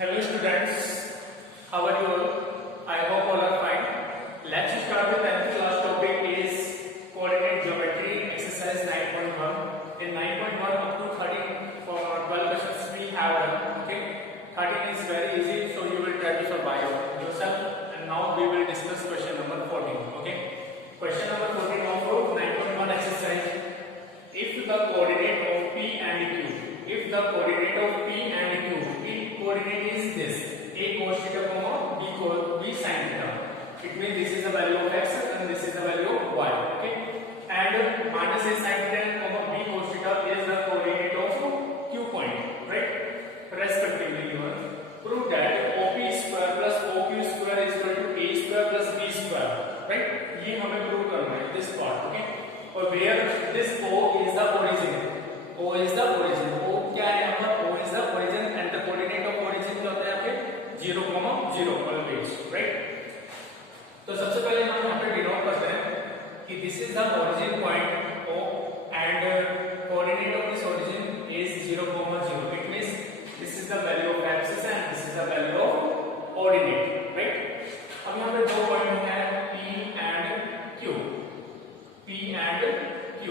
Hello students, how are you all? I hope all are fine. Let's start with 10th class topic is coordinate geometry exercise 9.1. In 9.1 up to 13 for 12 questions we have done. Okay, 13 is very easy, so you will try to survive yourself. And now we will discuss question number 14. Okay, question number 14 of 9.1 exercise. If the coordinate of P and Q, if the coordinate of P and Q, coordinate is this: a cos theta comma b sin theta. It means this is the value of x and this is the value of y. Okay, and minus a sin theta comma b cos theta is the coordinate of Q point, right? Respectively given. Prove that OP square plus OQ square is equal to a square plus b square, right? ये हमें prove करना है this part, okay? और where this O is the origin. O is the origin. O क्या है यहाँ पर? O is the origin and the coordinate of origin क्या होता है आपके 0, 0 always, right? तो सबसे पहले हम यहाँ पे डिनोट करते हैं कि this is the origin point O and coordinate of this origin is 0, 0. It means this is the value of axis and this is the value of ordinate, right? अब यहाँ पे दो पॉइंट हैं P and Q. P and Q,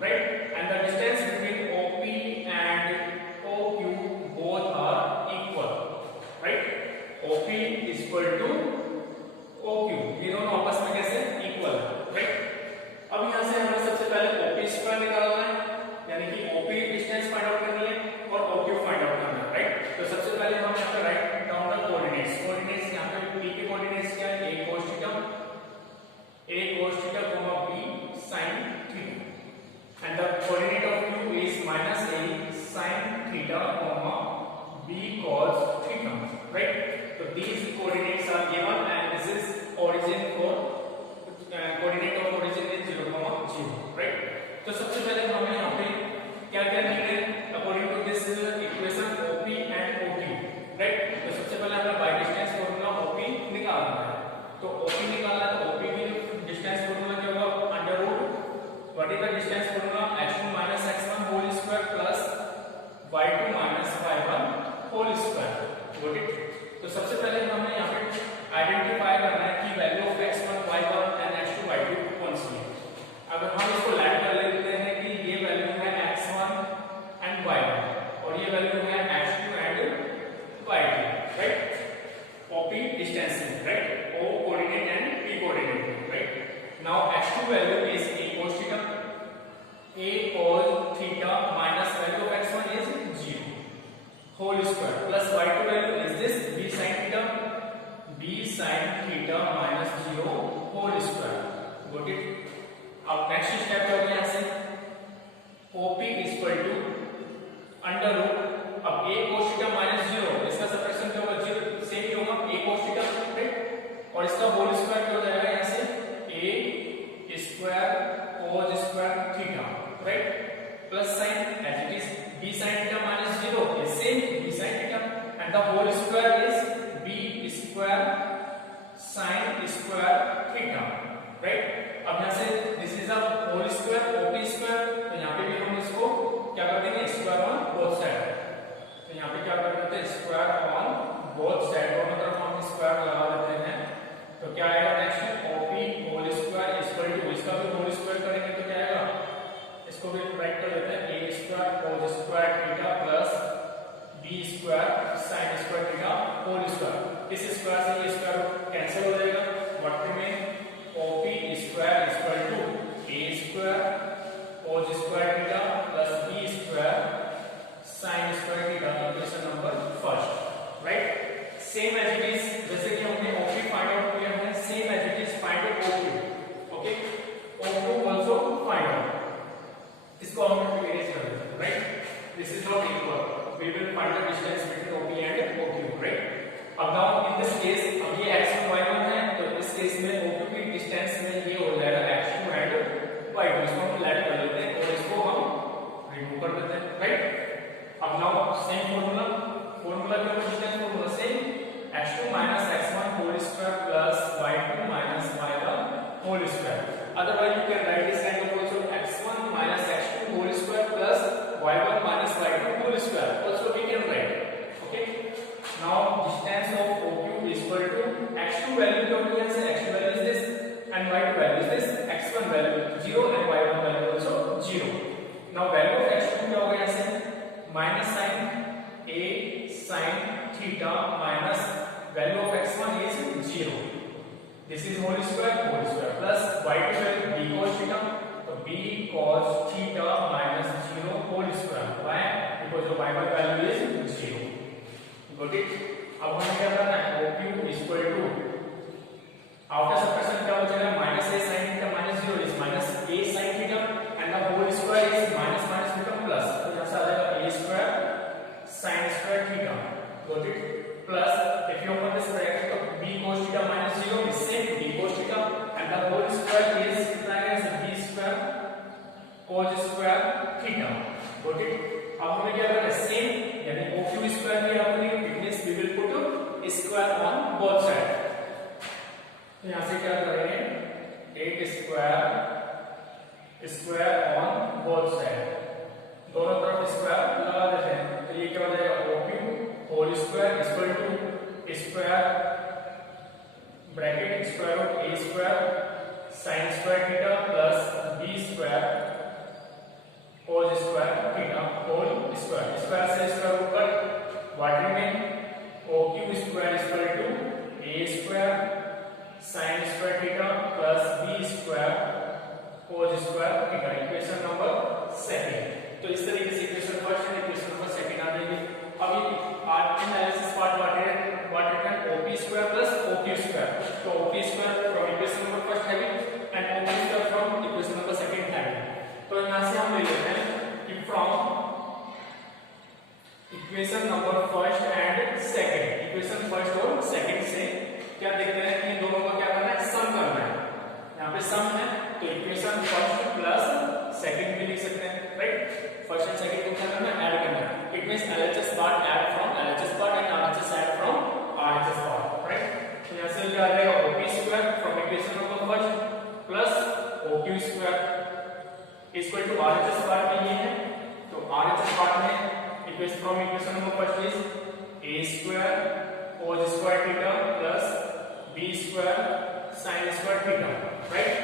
right? And the distance between OP and OQ both are equal, right? OP is equal to OQ. ये दोनों आपस में कैसे इक्वल है, right? अब यहाँ से हमें सबसे पहले OP स्क्वायर निकालना है, यानी कि OP डिस्टेंस फाइंड आउट करनी है और OQ फाइंड आउट करना है, right? तो सबसे पहले हम यहाँ पे write down the coordinates. Coordinates यहाँ पे P के कोऑर्डिनेट्स क्या है? a cos theta comma b sin theta, and the coordinate of Q is minus a sin theta comma b cos theta, right? So these coordinates are given and this is origin for coordinate of origin is 0, 0, right? तो सबसे पहले हमें यहाँ पे क्या क्या निकले according to this equation OP and OQ, right? तो सबसे पहले हमें बाय डिस्टेंस फॉर्मूला OP निकालना है. तो OP निकालना है तो OP की डिस्टेंस फॉर्मूला क्या होगा? Under root what is the distance formula? x2 minus x1 whole square plus y2 minus y1 whole square. Got it? तो सबसे पहले हमें यहाँ पे आइडेंटिफाई करना है कि value of x1 y1 and x2 y2 कौन सी है. अगर हम इसको लाइट कर लेते हैं कि ये वैल्यू है x1 and y1 और ये वैल्यू है x2 and y2, right? OP distance, right? O coordinate and P coordinate, right? Now x2 value is a cos theta minus value of x1 is 0 whole square plus y2 value is this b sin theta minus 0 whole square. Got it? अब next step क्या होगा? यहाँ से OP is equal to under root अब a cos theta minus 0 इसका subtraction क्या होगा? 0 same ही होगा a cos theta, राइट? और इसका होल स्क्वायर क्या हो जाएगा? यहाँ से a square cos square theta, right? Plus sign as it is b sin theta minus 0 is same b sin theta and the whole square is b square sin square theta, right? अब यहाँ से this is a whole square OP square, तो यहाँ पे भी हम इसको क्या कर देंगे? Square on both side. तो यहाँ पे क्या कर देते हैं? स्क्वायर ऑन बोथ साइड, दोनों तरफ हम स्क्वायर लगा देते हैं. तो क्या आएगा next? OP whole square is equal to इसका भी होल स्क्वायर करेंगे तो क्या आएगा? इसको भी राइट कर देते हैं a square cos square theta plus b square sin square theta whole square. इस स्क्वायर से ये स्क्वायर कैंसिल हो जाएगा. What remain? OP square is equal to a square cos square theta plus b square sin square theta. Equation number first, right? Same as it is जैसे कि हमने OP find out किया है, same as it is find out OQ. Okay, OQ also find out. इसको हम integrate कर देते हैं, right? This is not equal. We will find the distance between OP and OQ, right? अब now in this case अब ये x1 y1 है तो इस केस में OQ की डिस्टेंस में ये हो जाएगा x2 एंड y2. इसको हम लेट कर लेते हैं और इसको हम रिमूव कर देते हैं, राइट? अब नाउ सेम फार्मूला क्या है? Distance formula same x2 minus x1 whole square plus y2 minus y1 whole square. Otherwise you can write this kind of also x1 minus x2 whole square plus y1 minus y2 whole square. Also we can write. Okay. Now theta minus value of x1 is 0. This is whole square plus y2 is b cos theta. So b cos theta minus 0 whole square. Why? Because the y1 value is 0. Got it? अब हमें क्या करना है? OQ equal to after subtraction क्या हो जाएगा? minus a sin theta minus 0 is minus a sin theta and the whole square is minus minus become plus. तो यहाँ से आ जाएगा a square sin square theta. Got it? Plus if you open this bracket तो b cos theta minus 0 is same b cos theta and the whole square is b square cos square theta. Got it? अब हमें क्या करना है? Same यानी OQ square भी अपनी equation we will put square on both sides. तो यहाँ से क्या करेंगे? 8 square on both sides. दोनों तरफ स्क्वायर लगा देते हैं. तो ये क्या हो जाएगा? OQ whole square equal to square bracket square root a square sin square theta plus b square cos square theta whole square. Square से square root cut. What remain? OQ square is equal to a square sin square theta plus b square cos square theta. Equation number second. तो इस तरीके से equation first and equation number second आ जाएगी. अब ये analysis part what return OP square plus OQ square. तो OP square from equation number first having and OQ square from equation number second having. तो यहाँ से हम ले लेते हैं कि from equation number first and second, equation first और सेकंड से क्या देखते हैं कि दोनों को क्या करना है? सम करना है. यहाँ पे सम है तो इक्वेशन फर्स्ट प्लस सेकंड भी लिख सकते हैं. राइट? फर्स्ट एंड सेकंड को क्या करना है? ऐड करना है. It means LHS part add from LHS part and RHS add from RHS part. Right? तो यहाँ से क्या आ जाएगा? OP square from equation number first plus OQ square equal to RHS part में ये है. तो RHS पार्ट में equation from equation number first is a square cos square theta plus b square sin square theta. Right?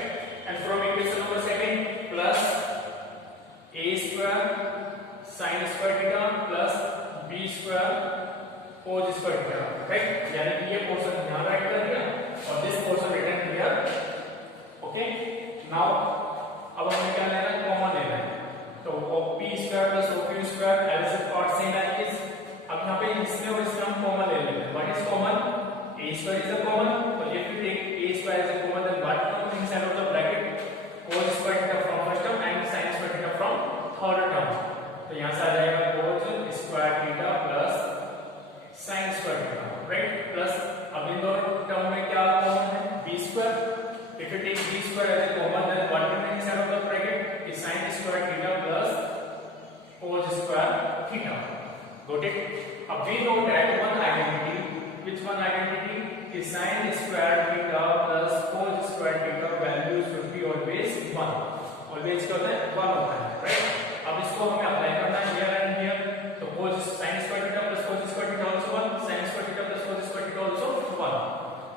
And from equation number second plus a square sin square theta plus b square cos square theta. Right? यानी कि ये portion यहाँ right कर दिया और this portion return here. Okay. Now अब हमें क्या लेना है? कॉमन लेना है. तो OP square plus OQ square LHS part same as is. अब यहाँ पे इसमें और इसमें हम कॉमन ले लेते हैं. What is common? A square is a common. So if we take A square as a common, then what comes inside of the bracket? Cos square theta from first term and sin square theta from third term. तो यहाँ से आ जाएगा cos square theta plus sin square theta. Right? Plus अब इन दोनों term में क्या common है? B square. If you take B square as a common, then what remains inside of the bracket is sin square theta plus cos square theta. Got it? Now we know that one identity. Which one identity? Is sin square theta plus cos square theta value should be always 1. Always क्या होता है? 1 होता है. Right? अब इसको हमें apply करना है here and here. तो cos sin square theta plus cos square theta also 1. Sin square theta plus cos square theta also 1.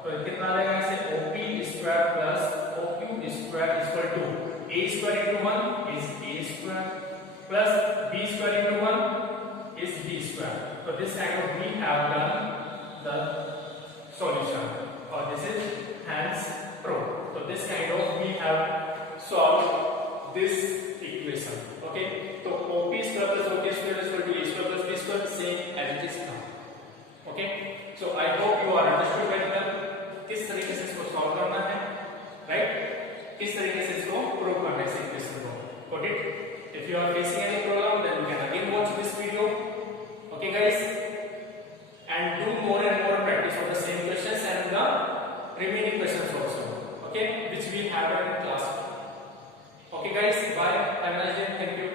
तो कितना आ जाएगा? इसे OP square plus OQ square is equal to a square into 1 is a square plus b square into 1 is b square. So this kind of we have done the solution, or this is hence proof. So this kind of we have solved this equation. Okay. So OP square plus OQ square is equal to a square plus b square, same as it is now. Okay. So I hope you are understood very well. किस तरीके से इसको solve करना है, right? किस तरीके से इसको प्रूव करना है इस इक्वेशन को. Got it? If you are facing any problem, then you can again watch this video. Okay, guys, and do more and more practice of the same questions and the remaining questions also. Okay, which we have in class. Okay, guys, bye. Have a nice day. Thank you.